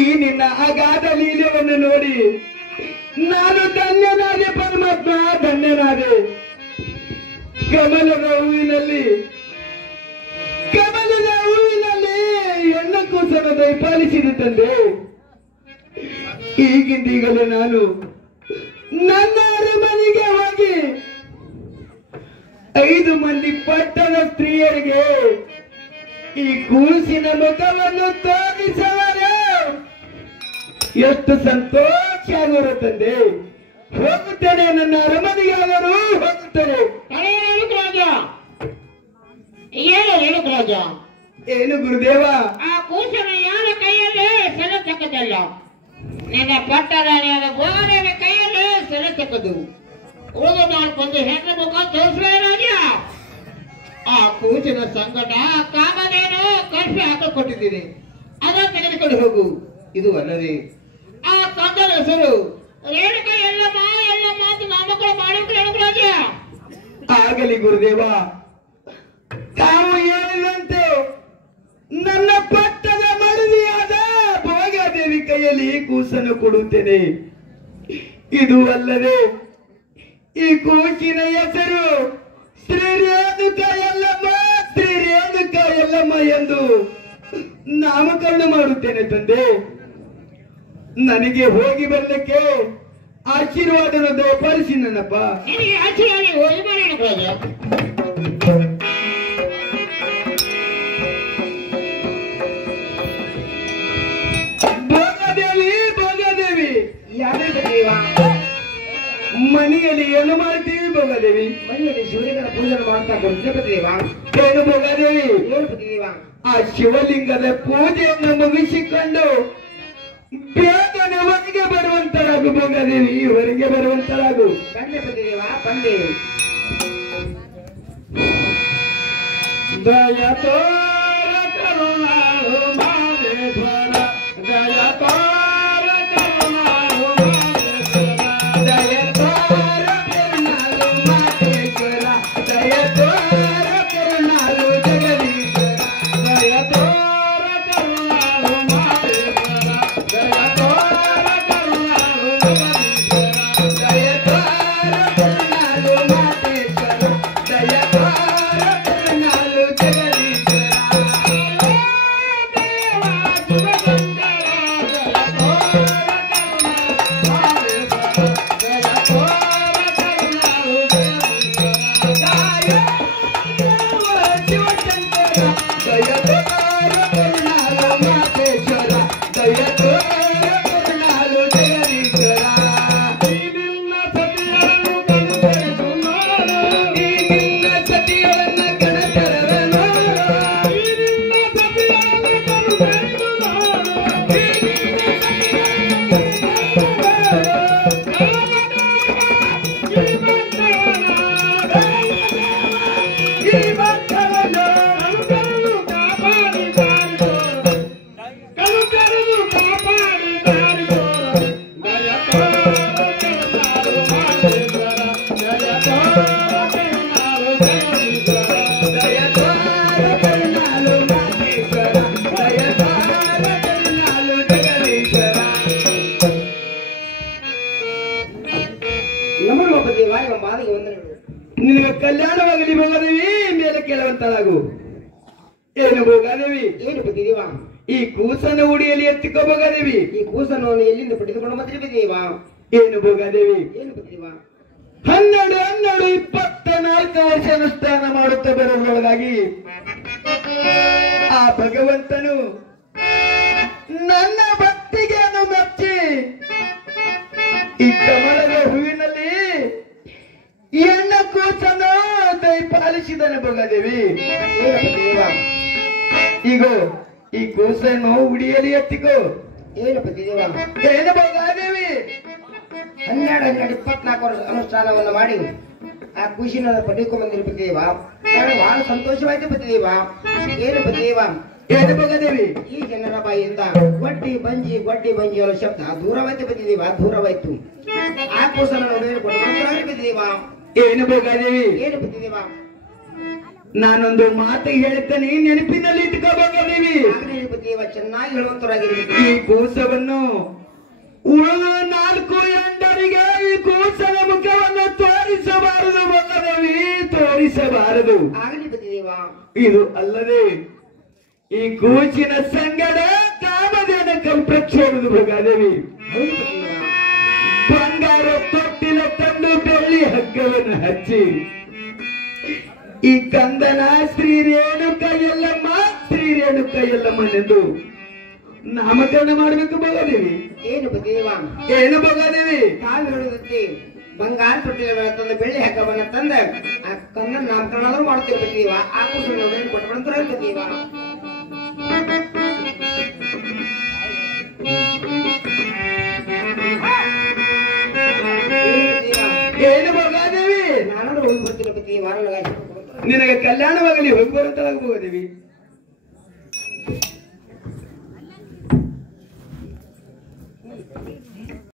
ಈ ನಿನ್ನ ಅಗಾಧ ಲೀಲೆಯನ್ನು ನೋಡಿ ನಾನು ಧನ್ಯನಾದೆ ಪರಮಾತ್ಮ, ಧನ್ಯನಾದೆ. ಕಮಲದ ಹೂವಿನಲ್ಲಿ ಹೆಣ್ಣು ಕೂಸನ್ನು ದಯಪಾಲಿಸಿದೆ ತಂದೆ. ಈಗಿಂದೀಗಲೇ ನಾನು ನನ್ನ ಅರಮನೆಗೆ ಹೋಗಿ 5 ಮಂದಿ ಪಟ್ಟಣ ಸ್ತ್ರೀಯರಿಗೆ ಈ ಕೂಸಿನ ಮುಖವನ್ನು ತೋರಿಸವರೆ ಎಷ್ಟು ಸಂತೋಷ ಆಗೋರು ತಂದೆ. ಹೋಗುತ್ತೇನೆ, ನನ್ನ ಅರಮನೆಗೆ ಅವರು ಹೋಗುತ್ತೇನೆ. ಏನು ಗುರುದೇವ? ಆ ಕೂಸನ ಯಾರ ಕೈಯಲ್ಲಿ ಸೆಳೆತಕ್ಕದಲ್ಲ, ನಿನ್ನ ಪಟ್ಟರಾಣಿಯಾದ ಭೋಗದೇವಿ ಕೈಯಲ್ಲಿ ಸೆಳೆತಕ್ಕದು. ಉಳಿದ 4 ಹೆಣ್ಣು ಮುಖ ತೋರಿಸುವ ರಾಜ. ಆ ಕೂಸಿನ ಸಂಕಟ ಕಾಮನೇನು ಕರ್ಫಿ ಹಾಕಿಕೊಟ್ಟಿದ್ದೀನಿ, ಅದನ್ನು ತೆಗೆದುಕೊಂಡು ಹೋಗು. ಇದು ಅಲ್ಲದೆ ಆ ತಂದನ ಹೆಸರು ರೇಣುಕ ಎಲ್ಲಮ್ಮ ಅಂತ ನಾಮಕರಣ ಮಾಡಿದ್ರು ರಾಜ. ಆಗಲಿ ಗುರುದೇವ, ತಾವು ಹೇಳಿದಂತೆ ನನ್ನ ಪಟ್ಟದ ಮಡದಿಯಾದ ಭೋಗದೇವಿ ಕೈಯಲ್ಲಿ ಕೂಸನ್ನು ಕೊಡುತ್ತೇನೆ. ಇದು ಅಲ್ಲದೆ ಈ ಕೂಸಿನ ಹೆಸರು ಶ್ರೀ ರೇಣುಕ ಎಲ್ಲಮ್ಮ ಎಂದು ನಾಮಕರಣ ಮಾಡುತ್ತೇನೆ ತಂದೆ. ನನಗೆ ಹೋಗಿ ಬರ್ಲಿಕ್ಕೆ ಆಶೀರ್ವಾದನ ದಯಪಾಲಿಸಿ ನನ್ನಪ್ಪ. ಭೋಗದೇವಿ ಮನೆಯಲ್ಲಿ ಏನು ಮಾಡ್ತೀವಿ ಭೋಗದೇವಿ? ಮನೆಯಲ್ಲಿ ಶಿವಲಿಂಗದ ಪೂಜೆ ಮಾಡ್ತಾ ಕೊಡ್ತೇವ. ಏನು ಭೋಗದೇವಿ? ಆ ಶಿವಲಿಂಗದ ಪೂಜೆಯನ್ನು ಮುಗಿಸಿಕೊಂಡು ಬೇಗನೆ ಹೊರಗೆ ಬರುವಂತರಾಗು ಭೋಗದೇವಿ, ಹೊರಗೆ ಬರುವಂತರಾಗು. ಬಂದೆ ಬಂದಿದ್ದೀವ, ಬಂದೆ. ದಯ ತೋರ ಕರುಣಾಳು ಮಾದೇಶ್ವರ, ದಯ ತೋರ ಕರುಣಾಳು ಮಾದೇಶ್ವರ, ದಯ ತೋರ ಕರುಣಾಳು ಮಾದೇಶ್ವರ, ದಯ ತೋರ ಕರುಣಾಳು ಜಗದೀಶ್ವರ, ದಯ ತೋರ ಕರುಣಾಳು ಮಾದೇಶ್ವರ, ದಯ ತೋರ ಕರುಣಾಳು ಜಗದೀಶ್ವರ, ದಯ ತೋರ ಕರುಣಾಳು ಮಾದೇಶ್ವರ, ದಯ ತೋರ ಕರುಣಾಳು ಜಗದೀಶ್ವರ. ನಿನಗೆ ಕಲ್ಯಾಣವಾಗಲಿ ಭೋಗದೇವಿ, ಮೇಲೆ ಕೇಳುವಂತಳಾಗು. ಏನು ಭೋಗದೇವಿ? ಏನು ಬುದ್ಧಿದೇವ? ಈ ಕೂಸನ್ನು ಉಡಿಯಲ್ಲಿ ಎತ್ತಿಕೋ ಭೋಗದೇವಿ. ಈ ಕೂಸನ್ನು ಎಲ್ಲಿಂದ ಪಡೆದುಕೊಂಡು ಬಂದ್ರಿ ಬುದ್ಧಿದೇವ? ಏನು ಭೋಗದೇವಿ? ಏನು ಬುದ್ಧಿದೇವ? 12 24 ವರ್ಷ ಅನುಷ್ಠಾನ ಮಾಡುತ್ತಾ ಬರುವುದರೊಳಗಾಗಿ ಆ ಭಗವಂತನು ನನ್ನ ಭಕ್ತಿಗೆ ಮೆಚ್ಚಿ ಈ ಕಮಲದ ಹೂವಿನಲ್ಲಿ ಹೆಣ್ಣ ಕೂಸನ್ನು ದಯಪಾಲಿಸಿದನು ಭೋಗದೇವಿ. ಈಗ ಈ ಕೂಸನ್ನು ಉಡಿಯಲ್ಲಿ ಎತ್ತಿಕೋ. ಏನು ಬುದ್ಧಿದೇವ? ಏನು ಭೋಗದೇವಿ? 12 24 ವರ್ಷ ಅನುಷ್ಠಾನವನ್ನು ಮಾಡಿ ಆ ಖುಷಿನ ಪಡೆದುಕೊಂಡು ಬಂದಿರ್ಬೇಕೇವ. ನಾನು ಬಹಳ ಸಂತೋಷವಾಯ್ತು ಬುದ್ಧಿದೇವ. ಏನು ಬುದ್ಧಿದೇವ? ಏನು ಭೋಗದೇವಿ? ಈ ಜನರ ಬಾಯಿಯಿಂದ ಗೊಡ್ಡಿ ಬಂಜಿ ಅನ್ನೋ ಶಬ್ದ ದೂರವಾಯ್ತು ಬುದ್ಧಿದೇವ, ದೂರವಾಯ್ತು. ಆ ಕೂಸನ್ನು ನೋಡಿದ್ರೆ ಕೊಟ್ಟು ಬುದ್ಧಿದೇವ. ಏನು ಭೋಗದೇವಿ? ಏನು ಬುದ್ಧಿದೇವ? ನಾನೊಂದು ಮಾತು ಹೇಳ್ತೇನೆ, ನೆನಪಿನಲ್ಲಿ ಇಟ್ಕೋಬೇಕಾದೀವಿ. ಚೆನ್ನಾಗಿ ಹೇಳುವಂತರಾಗಿರ್ಬೇಕು. ಈ ಕೂಸವನ್ನು ಉಳಿದ 4 ಹೆಂಡರಿಗೆ ಈ ಕೂಸನ ಮುಖವನ್ನು ತೋರಿಸಬಾರದು ಮಗದೇವಿ, ತೋರಿಸಬಾರದು. ಆಗಲಿ ಬದಿದೇವ. ಇದು ಅಲ್ಲದೆ ಈ ಕೂಚಿನ ಸಂಗಡ ಕಾಮದೇನ ಕಂಪ್ರಕ್ಷೇಪದು ಮಗದೇವಿ. ಬಂಗಾರ ತೊಟ್ಟಿಲ ತಂದು ಬೆಳ್ಳಿ ಹಗ್ಗವನ್ನು ಹಚ್ಚಿ ಈ ಕಂದನ ಶ್ರೀ ರೇಣುಕ ಎಲ್ಲಮ್ಮನೆಂದು ನಾಮಕರಣ ಮಾಡಬೇಕು ಮಗದೇವಿ. ಏನು ಬದಿದೇವ? ಏನು ಮಗದೇವಿ? ತಾವು ಹೇಳುದಂತೆ ಬಂಗಾರ ತೊಟ್ಟಿಲ ತಂದು ಬೆಳ್ಳಿ ಹಗ್ಗವನ್ನ ತಂದ ಆ ಕಂದನ ನಾಮಕರಣ ಆದ್ರೂ ಮಾಡ್ತಿರ್ಬೇಕೀವ. ಆ ಕೂಸು ಕೊಟ್ಟಬಂತರ ಬದಿದೇವ. ಏನು ಮಗದೇವಿ? ನಾನು ಹೋಗಿ ಬರ್ತೀನಿ ಬದಿದೇವ. ನಿನಗೆ ಕಲ್ಯಾಣವಾಗಲಿ, ಹೋಗಿ ಬರುತ್ತಲಾಗ ಮಗದೇವಿ.